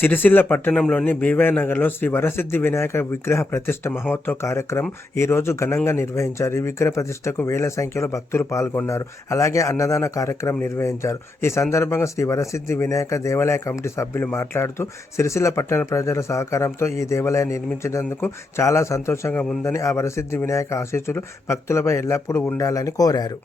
సిరిసిల్ల పట్టణంలోని బీవై నగర్లో శ్రీ వరసిద్ధి వినాయక విగ్రహ ప్రతిష్ఠ మహోత్సవ కార్యక్రమం ఈరోజు ఘనంగా నిర్వహించారు. ఈ విగ్రహ ప్రతిష్టకు వేల సంఖ్యలో భక్తులు పాల్గొన్నారు. అలాగే అన్నదాన కార్యక్రమం నిర్వహించారు. ఈ సందర్భంగా శ్రీ వరసిద్ధి వినాయక దేవాలయ కమిటీ సభ్యులు మాట్లాడుతూ సిరిసిల్ల పట్టణ ప్రజల సహకారంతో ఈ దేవాలయం నిర్మించినందుకు చాలా సంతోషంగా ఉందని, ఆ వరసిద్ధి వినాయక ఆశీస్సులు భక్తులపై ఎల్లప్పుడూ ఉండాలని కోరారు.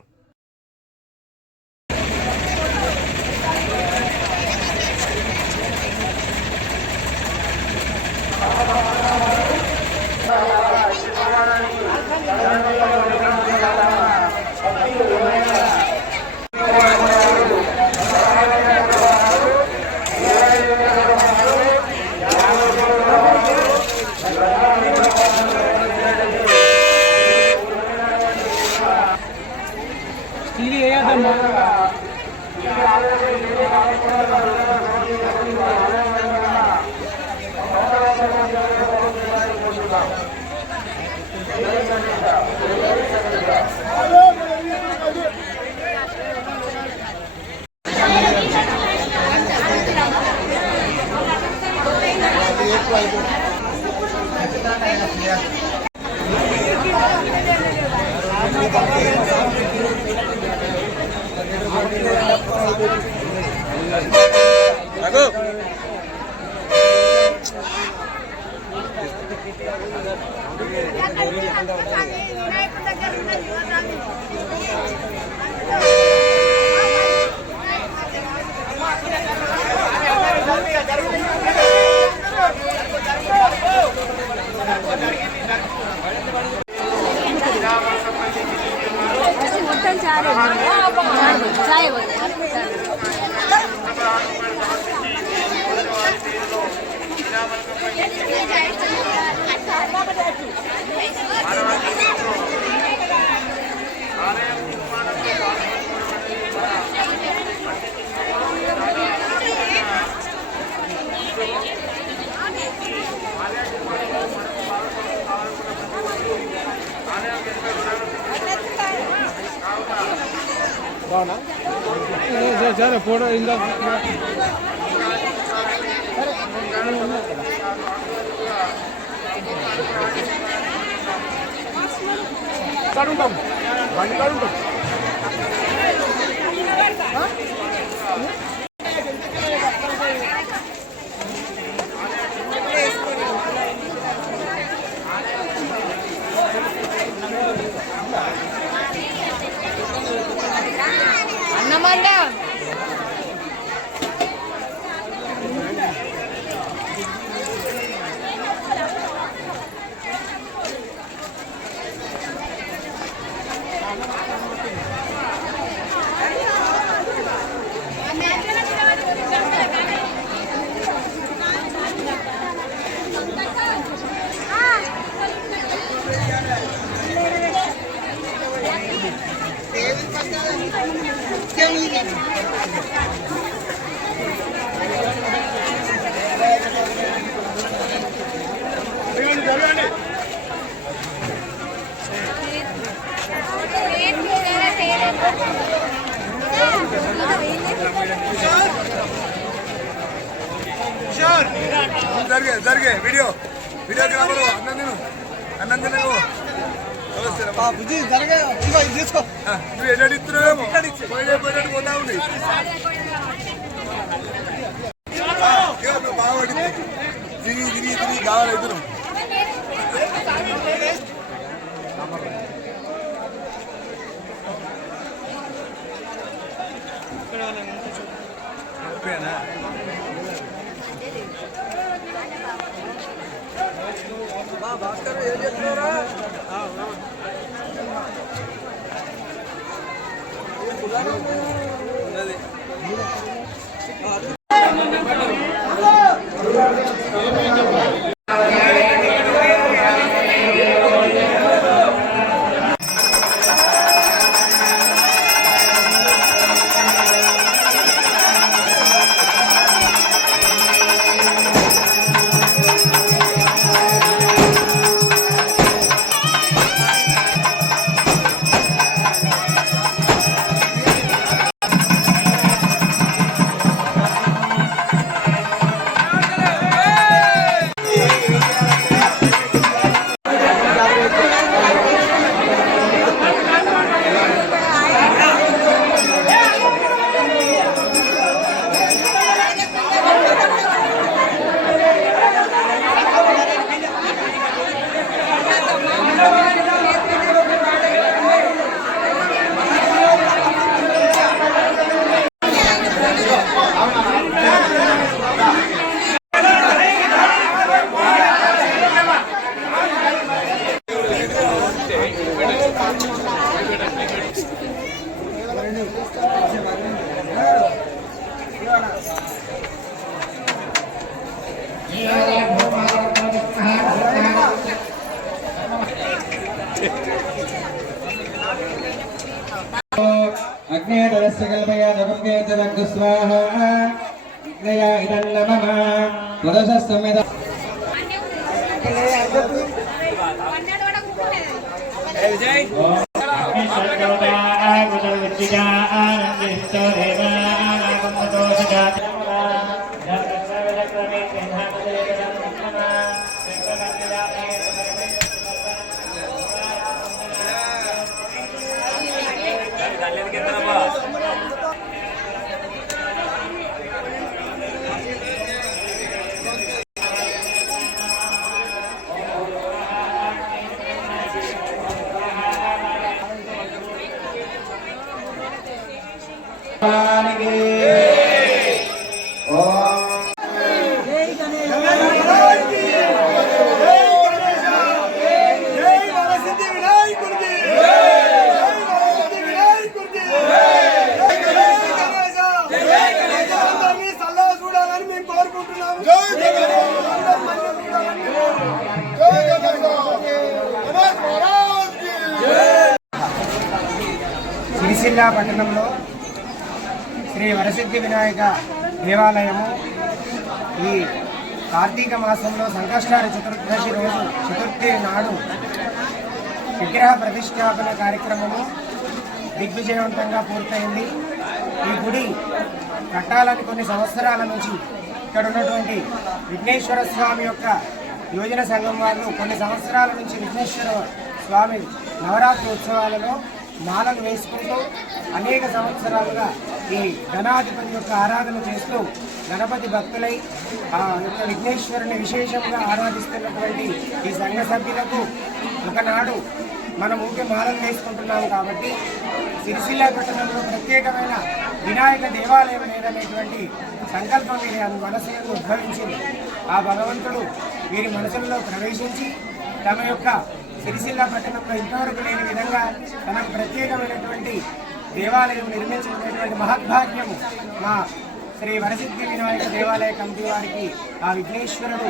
फोटो బండి కాడుంటాం. అన్నమండా జరిగే వీడియో గ్రామరు అన్నందిన బుద్ధి జరిగే తీసుకో. నువ్వు ఎన్నడి ఇస్తున్నావేమో పోయేటట్టు పోతా ఉంది. బాగా పడింది. తిరిగి కావాలి ఇద్దరు. భాస్కర్ ఏం చెప్తున్నారా? अग्नेतरस्य कल्पया जपमेतवग् स्वाहा अग्नया इदं नमः पुरुषस्समेत సిరిసిల్ల పట్టణంలో శ్రీ వరసిద్ధి వినాయక దేవాలయము ఈ కార్తీక మాసంలో సంకష్టార చతుర్దశి రోజు చతుర్థి నాడు విగ్రహ ప్రతిష్టాపన కార్యక్రమము దిగ్విజయవంతంగా పూర్తయింది. ఈ గుడి కట్టాలని కొన్ని సంవత్సరాల నుంచి ఇక్కడ ఉన్నటువంటి విఘ్నేశ్వర స్వామి యొక్క యోజన సంఘం వాళ్ళు కొన్ని సంవత్సరాల నుంచి విఘ్నేశ్వర స్వామి నవరాత్రి ఉత్సవాలలో మాలను వేసుకుంటూ అనేక సంవత్సరాలుగా ఈ గణాధిపతి యొక్క ఆరాధన చేస్తూ గణపతి భక్తులై ఆ యొక్క విఘ్నేశ్వరుని విశేషంగా ఆరాధిస్తున్నటువంటి ఈ సంఘ సభ్యులకు ఒకనాడు మనం ఊకే మాలను వేసుకుంటున్నాము కాబట్టి సిరిసిల్ల పట్టణంలో ప్రత్యేకమైన వినాయక దేవాలయం లేదనేటువంటి సంకల్పం వీరి మనసులను ఉద్భవించింది. ఆ భగవంతుడు వీరి మనసుల్లో ప్రవేశించి తమ యొక్క సిరిసిల్ల పట్టణంలో ఇంతవరకు లేని విధంగా తనకు ప్రత్యేకమైనటువంటి దేవాలయం నిర్మించినటువంటి మహద్భాగ్యము మా శ్రీ వరసిద్ధి వినాయక దేవాలయ కమిటీ వారికి ఆ విఘ్నేశ్వరుడు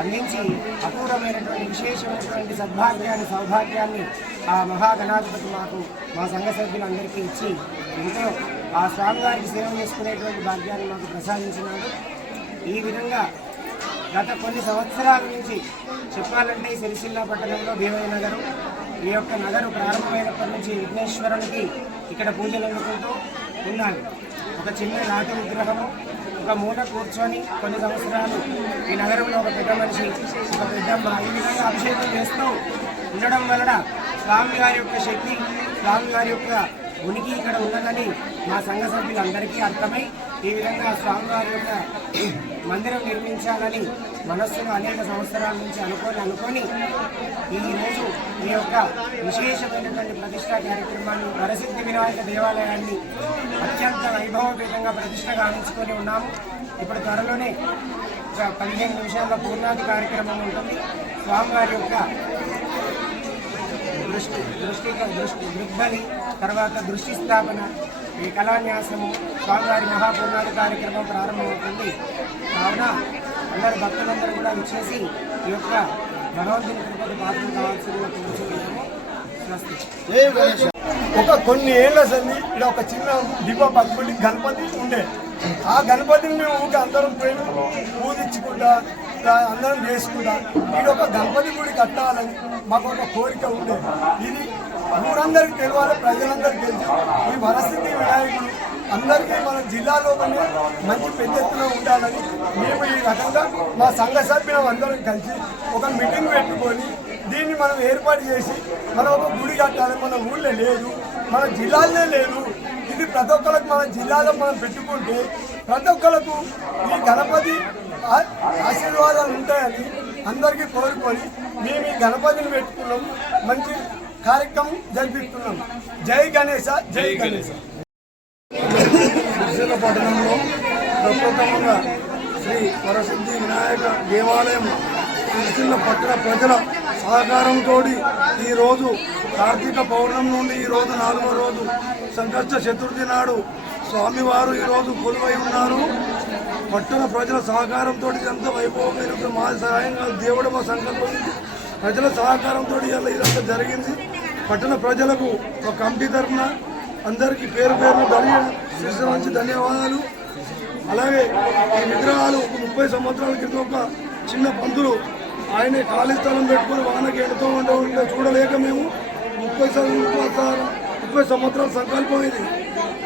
అందించి అపూర్వమైనటువంటి విశేషమైనటువంటి సద్భాగ్యాన్ని సౌభాగ్యాన్ని ఆ మహాగణాధిపతి మాకు మా సంఘ సభ్యులందరికీ ఇచ్చి ఎంతో ఆ స్వామివారికి సేవ చేసుకునేటువంటి భాగ్యాన్ని మాకు ప్రసాదించినాడు. ఈ విధంగా గత కొన్ని సంవత్సరాల నుంచి చెప్పాలంటే సిరిసిల్ల పట్టణంలో భీమయ్య నగరు ఈ యొక్క నగరు ప్రారంభమైనప్పటి నుంచి విఘ్నేశ్వరునికి ఇక్కడ పూజలు అందుకుంటూ ఉన్నది. ఒక చిన్న రాతి విగ్రహము ఒక మూట కూర్చొని కొన్ని సంవత్సరాలు ఈ నగరంలో ఒక పెద్ద మనిషి ఒక పెద్దమ్మ ఈ విధంగా అభిషేకం చేస్తూ ఉండడం వలన స్వామివారి యొక్క శక్తి స్వామివారి యొక్క ఉనికి ఇక్కడ ఉన్నదని మా సంఘ సభ్యులందరికీ అర్థమై ఈ విధంగా స్వామివారి యొక్క మందిరం నిర్మించాలని మనస్సులో అనేక సంవత్సరాల నుంచి అనుకొని ఈరోజు ఈ యొక్క విశేషమైనటువంటి ప్రతిష్టా కార్యక్రమాన్ని వరసిద్ధి వినాయక దేవాలయాన్ని అత్యంత వైభవపేతంగా ప్రతిష్ట గావించుకొని ఉన్నాము. ఇప్పుడు త్వరలోనే 15 నిమిషాల్లో పూర్ణాది కార్యక్రమం ఉంటుంది. స్వామివారి యొక్క దృగ్బలి తర్వాత దృష్టి స్థాపన ఈ కళాన్యాసము స్వామివారి మహాపూర్ణాది కార్యక్రమం ప్రారంభమవుతుంది. కావున అందరు భక్తులందరూ కూడా విచ్చేసి ఈ యొక్క భగవంతుని కృపకు పాత్రలు కావాల్సిందిగా కోరుచున్నాము. స్వస్తి. ఒక కొన్ని ఏళ్ల సంది ఇక్కడ ఒక చిన్న దివ్య పక్కటి గణపతి ఉండే. ఆ గణపతిని మేము ఊరికి అందరం పోయి పూజించుకుంటా అందరం చేసుకుంటా ఇది ఒక గణపతి గుడి కట్టాలని మాకు ఒక కోరిక ఉండే. ఇది ఊరందరికీ తెలియాలి, ప్రజలందరికీ తెలుసు. ఈ వరసిద్ధి వినాయకుడు అందరికీ మన జిల్లాలోనే మంచి పెద్ద ఎత్తున ఉండాలని మేము ఈ రకంగా మా సంఘ సభ్యులం అందరం కలిసి ఒక మీటింగ్ పెట్టుకొని దీన్ని మనం ఏర్పాటు చేసి మనం ఒక గుడి కట్టాలి. మన ఊళ్ళో లేదు, మన జిల్లాలోనే లేదు. ఇది ప్రతి ఒక్కరికి మన జిల్లాలో మనం పెట్టుకుంటే ప్రతి ఒక్కరికి ఈ గణపతి ఆశీర్వాదాలు ఉంటాయని అందరికీ కోరుకొని మేము ఈ గణపతిని పెట్టుకున్నాం. మంచి కార్యక్రమం జరిపిస్తున్నాం. జై గణేశ, జై గణేశ. సిరిసిల్ల పట్టణంలో ప్రప్రథమంగా శ్రీ వరసిద్ధి వినాయక దేవాలయం సిరిసిల్ల పట్టణ ప్రజల సహకారంతో ఈరోజు కార్తీక పౌర్ణమి నుండి ఈరోజు 4వ రోజు సంకష్ట చతుర్థి నాడు స్వామివారు ఈరోజు కొలువై ఉన్నారు. పట్టణ ప్రజల సహకారంతో ఇదంతా వైభవమైన మా సహాయంగా దేవుడు మా సంకల్పించి ప్రజల సహకారంతో ఇదంతా జరిగింది. పట్టణ ప్రజలకు ఒక కమిటీ తరఫున అందరికీ పేరు సిరిసిల్ల నుంచి ధన్యవాదాలు. అలాగే ఈ విగ్రహాలు 30 సంవత్సరాల క్రితం ఒక చిన్న పంతులు ఆయన ఖాళీ స్థలం పెట్టుకుని వానకి ఎండుతూ ఉంటే చూడలేక మేము 30 సంవత్సరాల సంకల్పం ఇది.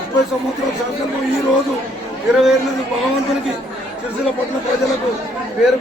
30 సంవత్సరాల సంకల్పం ఈ రోజు నెరవేరినది. భగవంతునికి సిరిసిల్ల పట్టణ ప్రజలకు పేరు